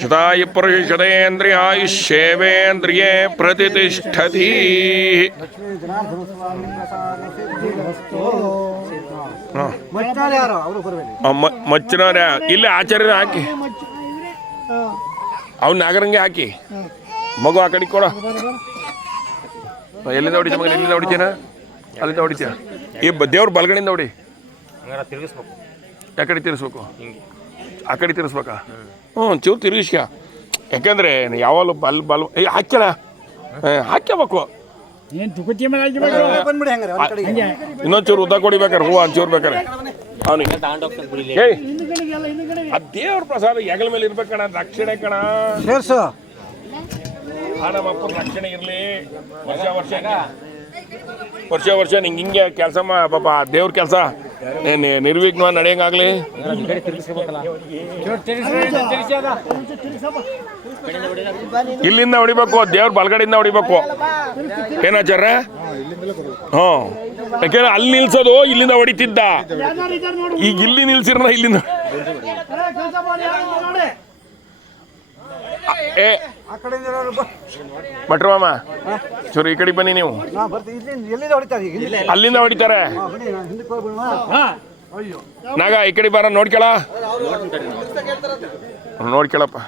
ಶತಾಯು ಪುರುಷೇಂದ್ರಿಯೇ ಪ್ರತಿಷ್ಠತಿ. ಮಚ್ಚನವ್ರ ಇಲ್ಲಿ ಆಚಾರ್ಯನ ಹಾಕಿ ಅವ್ನ ನಾಗರಂಗೆ ಹಾಕಿ ಮಗು ಆ ಕಡೆ ಕೊಡ. ಎಲ್ಲಿಂದ ಹೊಡಿತ ಮಗ? ಎಲ್ಲಿಂದ ಹೊಡಿತೀನ? ಅಲ್ಲಿಂದ ಹೊಡಿತೀಯ. ಈ ದೇವ್ರ ಬಲಗಡೆಯಿಂದ ಹೊಡಿ. ಯಾಕಡೆ ತಿರ್ಸ್ಬೇಕು? ಆ ಕಡೆ ತಿರ್ಸ್ಬೇಕಾ? ಚೂರು ತಿರುಗಿಸ್ಕ. ಯಾಕಂದ್ರೆ ಯಾವಾಗಲೂ ಬಲ್ ಹಾಕ್ಯಣ ಹಾಕ್ಯಬೇಕು. ಇನ್ನೊಂಚೂರು ಉದ್ದ ಕೊಡಿಬೇಕಾರೆ ಹೂವು ಒಂಚೂರು ಬೇಕಾರೆ ಅವನಿಗೆ. ಆ ದೇವ್ರ ಪ್ರಸಾದ ಹೆಗಲ ಮೇಲೆ ಇರ್ಬೇಕಣ. ರಕ್ಷಣೆ ಕಣ ನಮ್ಮಪ್ಪನ ರಕ್ಷಣೆ ಇರಲಿ. ವರ್ಷ ನಿಂಗೆ ಹಿಂಗೆ ಕೆಲಸ ಪಾಪ ದೇವ್ರ ಕೆಲಸ ನಿರ್ವಿಘ್ನ ನಡೆಯಂಗಾಗ್ಲಿ. ಇಲ್ಲಿಂದ ಹೊಡಿಬೇಕು, ದೇವ್ರ ಬಲಗಡೆಯಿಂದ ಹೊಡಿಬೇಕು. ಏನಾಚಾರ್ಯ? ಯಾಕೆಂದ್ರೆ ಅಲ್ಲಿ ನಿಲ್ಸೋದು ಇಲ್ಲಿಂದ ಹೊಡಿತಿದ್ದ. ಈಗ ಇಲ್ಲಿ ನಿಲ್ಸಿರ ಇಲ್ಲಿಂದ. ಭಟ್ರ ಮಾಮ ಚೂರು ಈ ಕಡೆ ಬನ್ನಿ ನೀವು. ಅಲ್ಲಿಂದ ಹೊಡಿತಾರೆ. ನಾಗ ಈ ಕಡೆ ಬಾರ ನೋಡ್ಕೊಳಪ್ಪ.